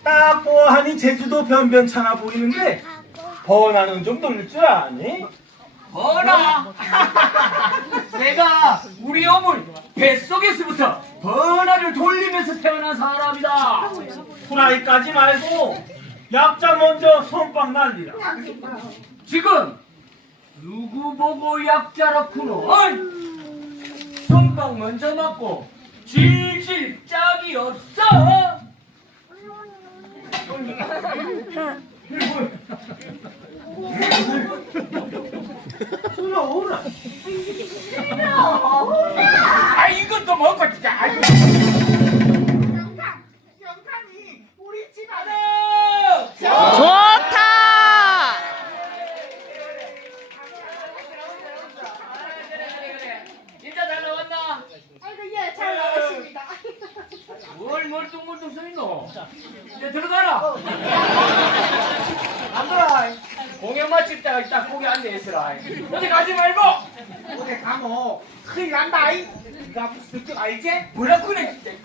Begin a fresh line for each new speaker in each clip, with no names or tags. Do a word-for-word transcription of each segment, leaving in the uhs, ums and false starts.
딱 보아하니 제주도 변변찮아 보이는데 번화는 좀 놀릴 줄 아니?
번화! 내가 우리 어물 뱃속에서부터 번화를 돌리면서 태어난 사람이다.
후라이까지 말고 약자 먼저 손빵 날리라.
지금 누구 보고 약자라쿠노? 어이! 손빵 먼저 맞고 질질 짝이 없어.
술아 오라.
아 이것도 먹고 진짜. 아이고.
영탁! 영탁이 우리 집 안에
좋다.
진짜 잘 나왔나?
아이고 예 잘 나왔습니다.
뭘 멀뚱멀뚱 써있노? 이제 들어가라.
안 들어와.
공연 마칠 때가 딱 거기 앉아있으라. 어디 가지 말고.
어디 가모 큰일 난다. 네가 무슨 뜻 알지?
뭐라 그래 진짜.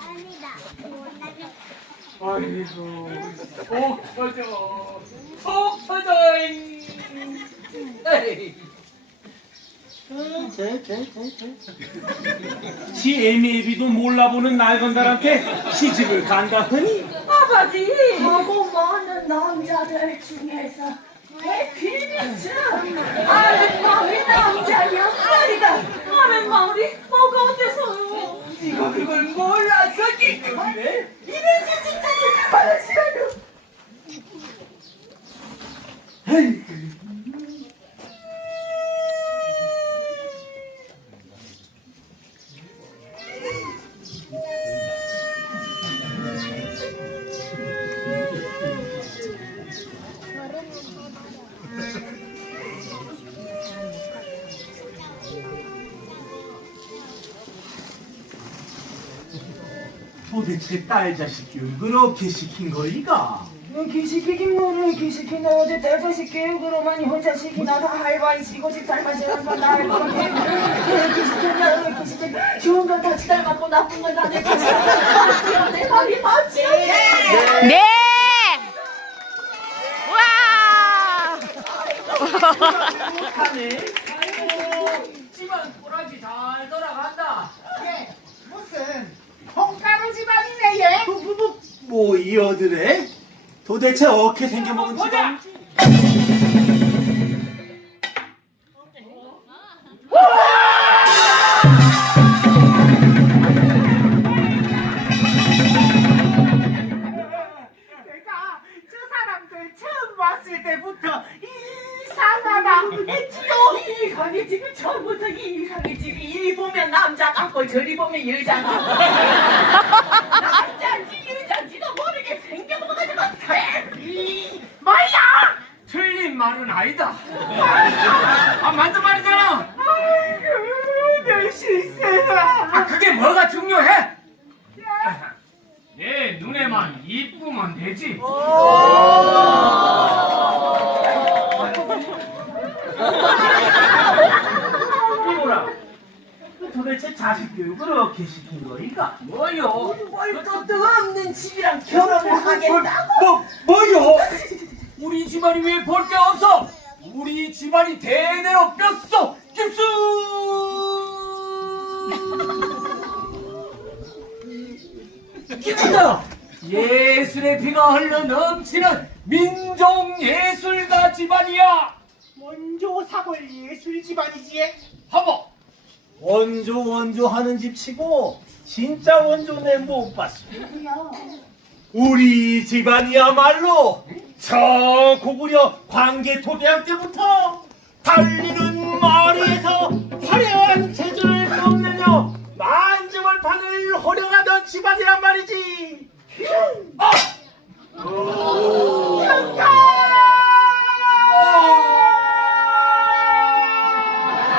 아이고 속 터져 속 터져. 에이.
지 애미애비도 몰라보는 날건달한테 시집을 간다 하니
아버지 하고 많은 남자들 중에서 해피니스 아는 마을이 남자 양말이다. 아는 마을이 뭐가 어때서요?
네가 그걸 몰라서 기껏해.
이래지 진짜 그만하시라요.
도대체 딸 자식 교육을 그렇게 시킨 거이가?
기시키긴 뭐를 기시키는 어디 딸 자식 교육으로 많이 혼자 시키나 다 할바이 시고집 닮아지는 건 나를 그렇게 기시켰냐 기시켰 좋은 건 같이 닮았고 나쁜 건 나를 같이 닮았지요. 내 말이 맞지요?
네. 와.
하네.
집안 꼬라지 잘 돌아간다.
예 무슨 콩가루 집안이네 얘.
뭐 이 어들에? 도대체 어떻게 생겨먹은
보자.
집안?
내가 저 사람들 처음 봤을 때부터 이상하다 했지요.
이상의 집이 처음부터 이상의 집이 이리 보면 남자 같고 저리 보면 여자 같고 남자인지 여자인지도 모르게 생겨먹어가지고 이 뭐야?
틀린 말은 아니다. 아 맞는 말이잖아.
아이고 내 실세야.
아 그게 뭐가 중요해? 내 눈에만 이쁘면 되지.
이거라. 도대체 자식 교육을 어떻게 시킨 거이가?
뭐요?
월급도 없는 집이랑 결혼을 하겠다고?
뭐 뭐요? 우리 집안이 왜 볼 게 없어? 우리 집안이 대대로 뼛속 깊숙 깊다. 예술의 피가 흘러 넘치는 민족 예술가 집안이야.
원조 사골 예술 집안이지.
한번
원조 원조 하는 집 치고 진짜 원조 내 못 봤어. 우리 집안이야말로 저 고구려 광개토대왕 때부터 달리는 머리에서 화려한 재주를 뽐내며 만주벌판을 호령하던 집안이란 말이지. 아!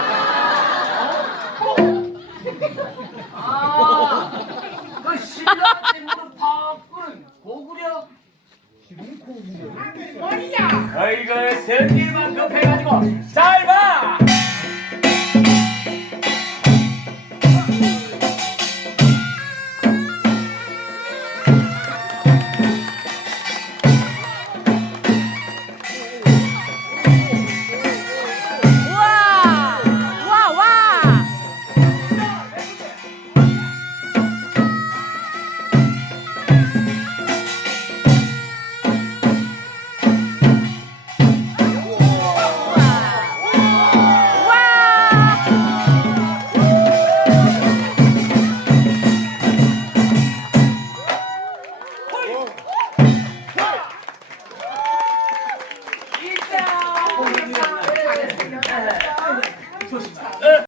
아, 그 신라